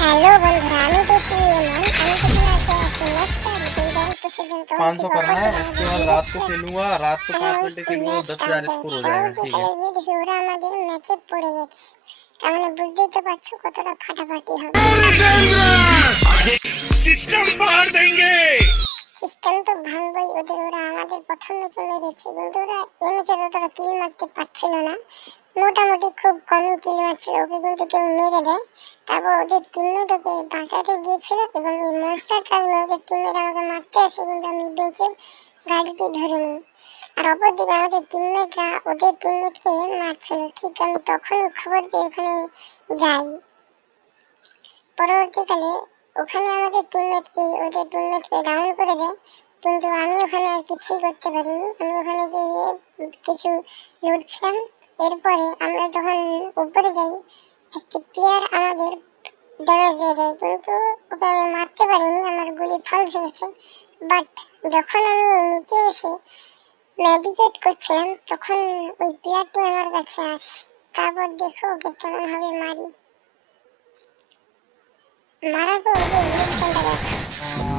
Hello বন্ধুরা, আমি দেখি এমন আমি তোমাকে একটা ম্যাচটা বিদায় পর্যন্ত তোমাকে 500 অফার करना है দিলাম उसके আমাদের बाद রাত को ভিলেজকে। खेलूंगा। रात को তাহলে 5 ওই घंटे खेलूंगा तो ম্যাচটা 10,000 দেয় स्कोर हो जाएगा। ठीक है। পরবর্তীকালে গিয়ে দেখি ওরা আমাদের ম্যাচে পড়ে গেছে। তার মানে বুঝতেই তো পারছো কতটা ফাটাফাটি হবে। सिस्टम फाड़ देंगे। সিস্টেম তো ভাঙবই ওদের। ওরা আমাদের প্রথম ম্যাচে মেরেছে, কিন্তু ওরা এই ম্যাচে ততটা কিল মারতে পারছিল না। মোটামুটি খুব কমই কিল মারছিল, ওকে কিন্তু কেউ মেরে দেয়। তারপর ওদের টিমমেট ওকে বাঁচাতে গিয়েছিল এবং এই মনস্টার ট্রাক নিয়ে ওদের টিমমেট আমাকে মারতে আসে, কিন্তু আমি বেঁচে গাড়িটি ধরে নিই। আর অপরদিকে আমাদের টিমমেটরা ওদের টিমমেটকে মারছিল। ঠিক আমি তখনই খবর পেয়ে ওখানে যাই। পরবর্তীকালে ওখানে আমাদের টিমমেটকে ওদের টিমমেটকে ডাউন করে দেয়, কিন্তু আমি ওখানে আর কিছুই করতে পারিনি। আমি ওখানে যে কিছু লুটছিলাম। এরপরে আমরা যখন উপরে যাই, একটি প্লেয়ার আমাদের ড্যামেজ দিয়ে দেয়, কিন্তু ওকে আমি মারতে পারিনি, আমার গুলি ফালস হয়েছে। বাট যখন আমি নিচে এসে মেডিকেট করছিলাম, তখন ওই প্লেয়ারটি আমার কাছে আসে। তারপর দেখো ওকে কেমনভাবে মারি। মারার পর ওদের রিয়েকশনটা দেখো।